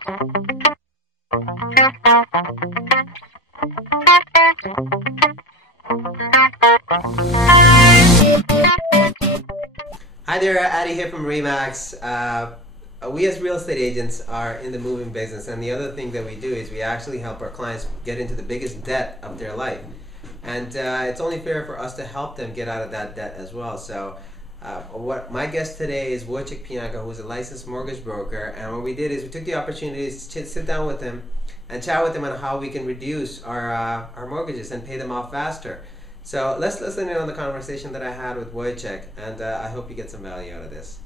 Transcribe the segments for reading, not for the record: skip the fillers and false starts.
Hi there, Addy here from Remax. We as real estate agents are in the moving business, and the other thing that we do is we actually help our clients get into the biggest debt of their life. And it's only fair for us to help them get out of that debt as well. So what my guest today is Wojciech Pianka, who's a licensed mortgage broker, and what we did is we took the opportunity to sit down with him and chat with him on how we can reduce our mortgages and pay them off faster. So let's listen in on the conversation that I had with Wojciech, and I hope you get some value out of this.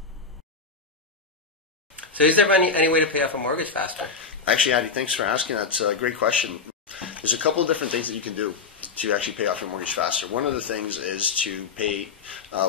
So is there any way to pay off a mortgage faster? Actually, Addy, thanks for asking. That's a great question. There's a couple of different things that you can do to actually pay off your mortgage faster. One of the things is to pay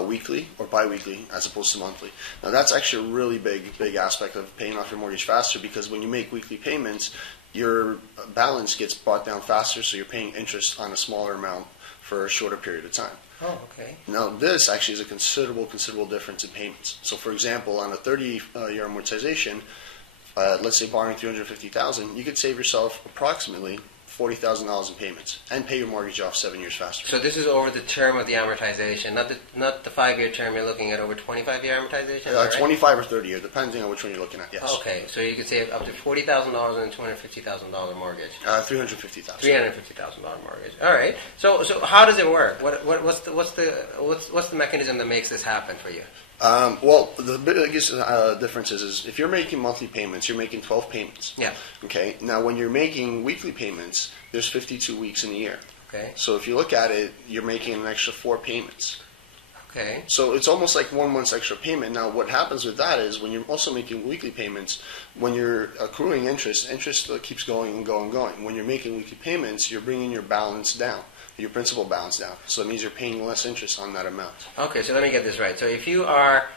weekly or biweekly as opposed to monthly. Now that's actually a really big aspect of paying off your mortgage faster, because when you make weekly payments, your balance gets brought down faster, so you're paying interest on a smaller amount for a shorter period of time. Oh, okay. Now this actually is a considerable difference in payments. So for example, on a 30-year amortization, let's say borrowing $350,000, you could save yourself approximately $40,000 in payments and pay your mortgage off 7 years faster. So this is over the term of the amortization, not the 5-year term. You're looking at over 25-year amortization. Right? 25 or 30 year, depending on which one you're looking at. Yes. Okay, so you could save up to $40,000 on a $250,000 mortgage. $350,000. $350,000 mortgage. All right. So how does it work? What's the mechanism that makes this happen for you? Well, the biggest difference is if you're making monthly payments, you're making 12 payments. Yeah. Okay. Now, when you're making weekly payments, there's 52 weeks in a year. Okay. So if you look at it, you're making an extra 4 payments. Okay. So it's almost like 1 month's extra payment. Now, what happens with that is when you're also making weekly payments, when you're accruing interest keeps going and going and going. When you're making weekly payments, you're bringing your balance down, your principal balance down. So it means you're paying less interest on that amount. Okay, so let me get this right. So if you are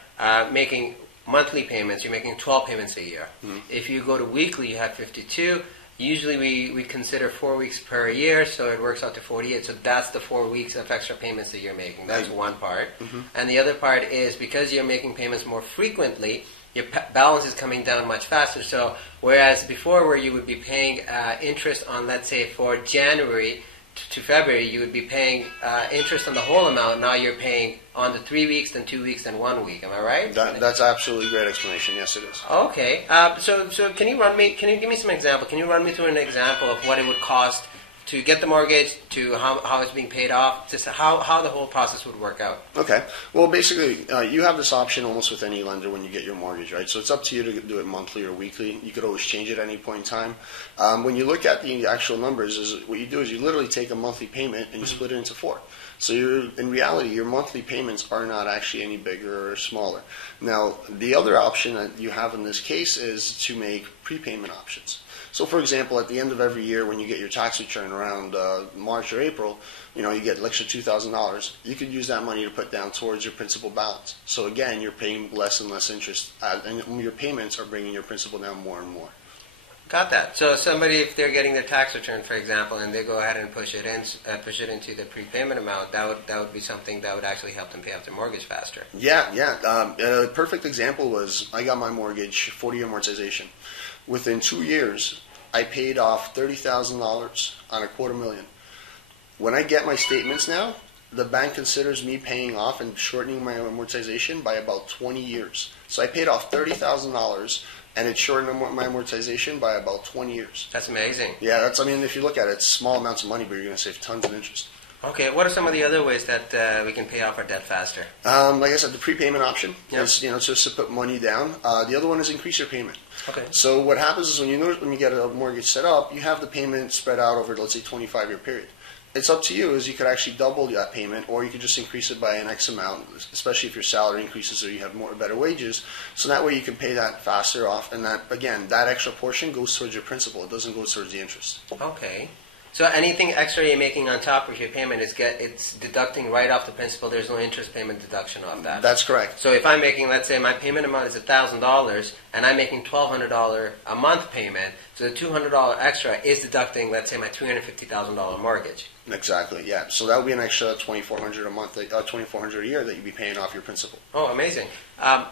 making monthly payments, you're making 12 payments a year. Mm-hmm. If you go to weekly, you have 52. Usually we consider 4 weeks per year, so it works out to 48. So that's the 4 weeks of extra payments that you're making. That's one part. Mm-hmm. And the other part is because you're making payments more frequently, your balance is coming down much faster. So whereas before where you would be paying interest on, let's say, for January to February, you would be paying interest on the whole amount. Now you're paying on the 3 weeks, then 2 weeks, then 1 week. Am I right? That's absolutely a great explanation. Yes, it is. Okay. So can you give me some example? Can you run me through an example of what it would cost to get the mortgage, to how it's being paid off, just how the whole process would work out? Okay. Well, basically, you have this option almost with any lender when you get your mortgage, right? So it's up to you to do it monthly or weekly. You could always change it at any point in time. When you look at the actual numbers, what you do is you literally take a monthly payment and you split it into 4. So in reality, your monthly payments are not actually any bigger or smaller. Now, the other option that you have in this case is to make prepayment options. So, for example, at the end of every year when you get your tax return around March or April, you get an extra $2,000. You could use that money to put down towards your principal balance. So, again, you're paying less and less interest, and your payments are bringing your principal down more and more. Got that. So somebody, if they're getting their tax return, for example, and they go ahead and push it into the prepayment amount, that would be something that would actually help them pay off their mortgage faster. Yeah. A perfect example was I got my mortgage, 40-year amortization. Within 2 years, I paid off $30,000 on $250,000. When I get my statements now, the bank considers me paying off and shortening my amortization by about 20 years. So I paid off $30,000. And it shortened my amortization by about 20 years. That's amazing. Yeah, if you look at it, it's small amounts of money, but you're going to save tons of interest. Okay, what are some of the other ways that we can pay off our debt faster? Like I said, the prepayment option is just to put money down. The other one is increase your payment. Okay. So what happens is when you get a mortgage set up, you have the payment spread out over, let's say, 25-year period. It's up to you, as you could actually double that payment, or you could just increase it by an X amount, especially if your salary increases or you have better wages. So that way you can pay that faster off, and that extra portion goes towards your principal. It doesn't go towards the interest. Okay. So anything extra you're making on top of your payment it's deducting right off the principal. There's no interest payment deduction off that. That's correct. So if I'm making, let's say my payment amount is $1,000 and I'm making $1,200 a month payment, so the $200 extra is deducting, let's say, my $350,000 mortgage. Exactly. Yeah. So that would be an extra $2,400 a month, $2,400 a year that you'd be paying off your principal. Oh, amazing.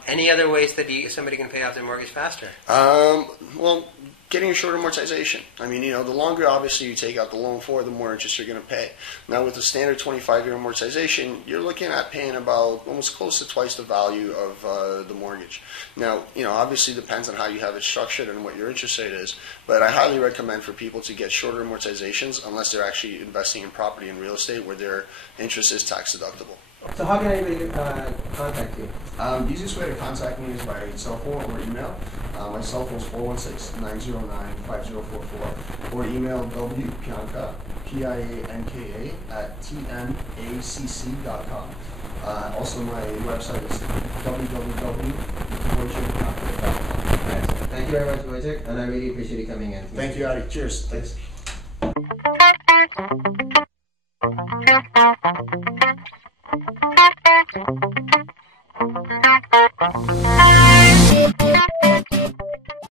Any other ways that somebody can pay off their mortgage faster? Well, getting a shorter amortization. I mean, the longer obviously you take out the loan for, the more interest you're going to pay. Now, with the standard 25-year amortization, you're looking at paying about almost close to twice the value of the mortgage. Now, obviously depends on how you have it structured and what your interest rate is, but I highly recommend for people to get shorter amortizations unless they're actually investing in property and real estate where their interest is tax deductible. So how can anybody contact you? The easiest way to contact me is by cell phone or email. My cell phone is 416-909-5044, or email wpianka, Pianka, at tmacc.com. Also, my website is www.wojciechpianka.com. Thank you very much, Wojciech, and I really appreciate you coming in. Thank you, Adi. Cheers. Thanks. Thank you.